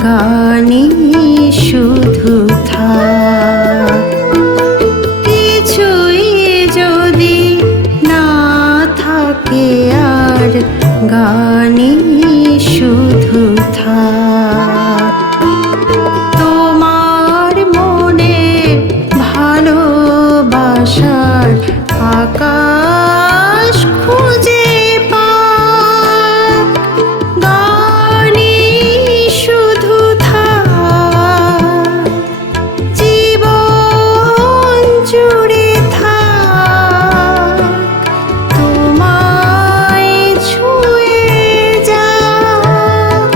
গানে শুধু থাক। কিছুই যদি না থাকে আর গানে শুধু থাক। তোমার মনে ভালোবাসার আকাশ খুঁজে পাক। গানে শুধু থাক, জীবন জুড়ে থাক, তোমায় ছুঁয়ে যাক।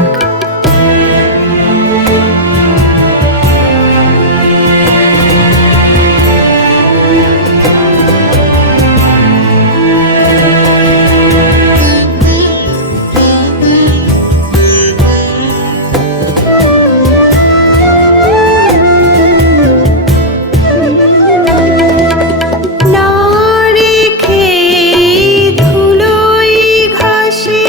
না রেখে ধুলোই ঘাসে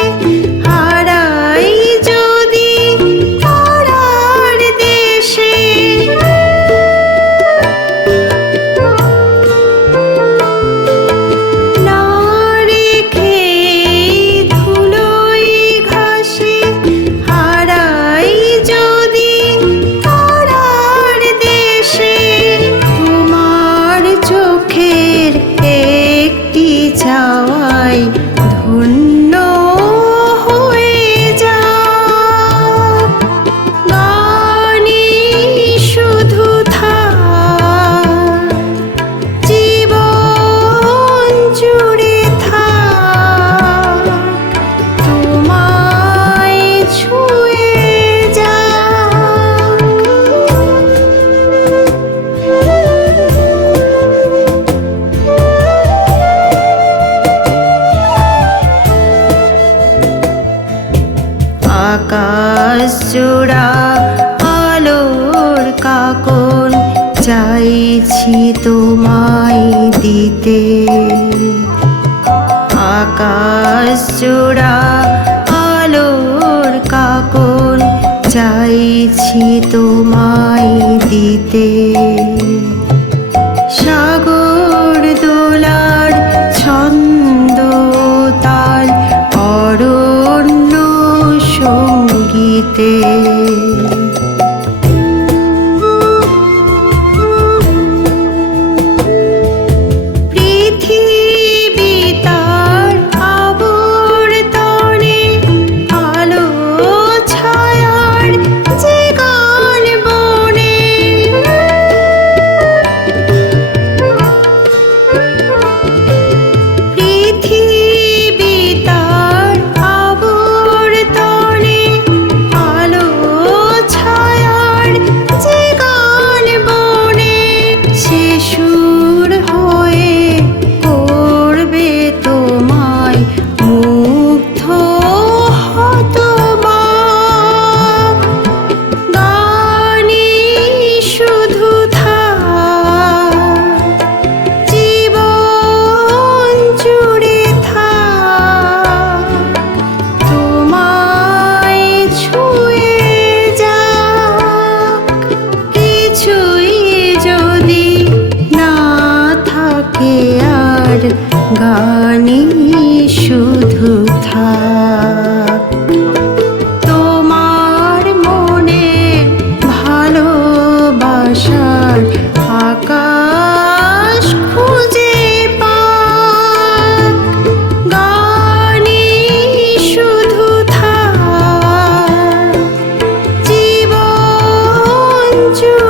হারাই যদি তারার দেশে। না রেখে ধুলোই ঘাসে হারাই যদি তারার দেশে। তোমার চোখের একটি চাওয়ায় ধন্য হয়ে যাক। গানে শুধু থাক, জীবন জুড়ে থাক, তোমায় ছুঁয়ে যাক। আকাশ জোড়া আলোর কাকন চাইছি তোমায় দিতে। আকাশ জোড়া আলোর কাকন চাইছি তোমায় দিতে। সাগর দোলার ছন্দ তাল অরণ্য সঙ্গীতে। পৃথিবী তার আবর্তনে আলো ছায়ার যে গান বনে। পৃথিবী তার আবর্তনে আলো ছায়ার যে গান বনে। সে সুর হয়ে করবে তোমায় মুগ্ধ হতবাক। গানে শুধু থাক, জীবন জুড়ে থাক, তোমায় ছুঁয়ে যাক। কিছুই যদি না থাকে আর গানে শুধু থাক। তোমার মনে ভালোবাসার আকাশ খুঁজে পাক। গানে শুধু থাক, জীবন জুড়ে